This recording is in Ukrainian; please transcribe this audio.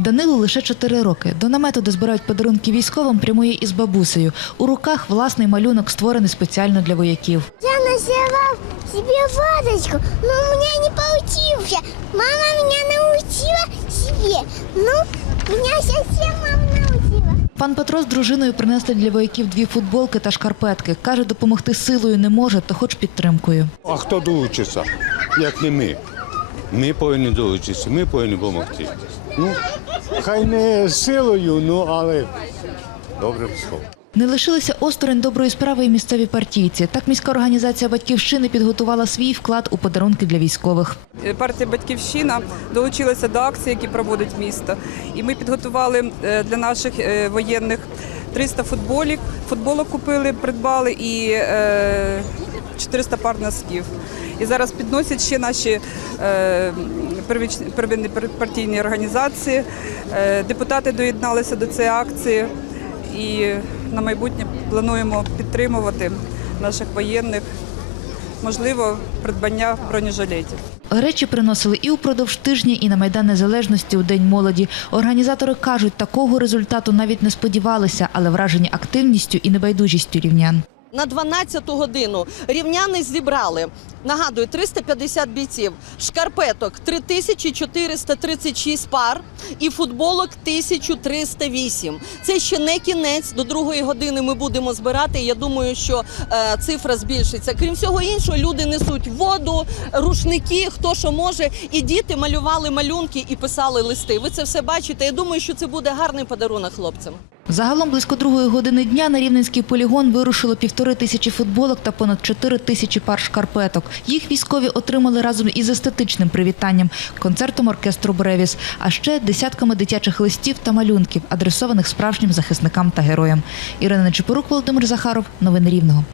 Данилу лише 4 роки. До намету, де збирають подарунки військовим, прямує із бабусею. У руках власний малюнок, створений спеціально для вояків. Я нарисовал себе вазочку, но у меня не получился. Мама меня научила себе. Ну, меня совсем мама научила. Пан Петро з дружиною принесли для вояків дві футболки та шкарпетки. Каже, допомогти силою не може, то хоч підтримкою. А хто долучиться, як не ми? Ми повинні долучитися, ми повинні допомогти. Ну, хай не силою, ну але добре слово. Не лишилися осторонь доброї справи і місцеві партійці. Так міська організація батьківщини підготувала свій вклад у подарунки для військових. Е, Партія Батьківщина долучилася до акції, які проводить місто. І ми підготували е, для наших е, воєнних 300 футболів. Футболок купили, придбали і 400 пар носків. І зараз підносять ще наші е, первинні партійні організації. Е, Депутати доєдналися до цієї акції і на майбутнє плануємо підтримувати наших воєнних, можливо, придбання бронежилетів. Речі приносили і упродовж тижня, і на Майдан Незалежності у День молоді. Організатори кажуть, такого результату навіть не сподівалися, але вражені активністю і небайдужістю рівнян. На 12 годину рівняни зібрали. Нагадую, 350 бійців, шкарпеток 3436 пар і футболок 1308. Це ще не кінець. До другої години ми будемо збирати. Я думаю, що е, цифра збільшиться. Крім всього іншого, люди несуть воду, рушники, хто що може. І діти малювали малюнки і писали листи. Ви це все бачите. Я думаю, що це буде гарний подарунок хлопцям. Загалом близько другої години дня на Рівненський полігон вирушило півтори тисячі футболок та понад чотири тисячі пар шкарпеток. Їх військові отримали разом із естетичним привітанням, концертом оркестру Бревіс, а ще десятками дитячих листів та малюнків, адресованих справжнім захисникам та героям. Ірина Нечепорук, Володимир Захаров. Новини Рівного.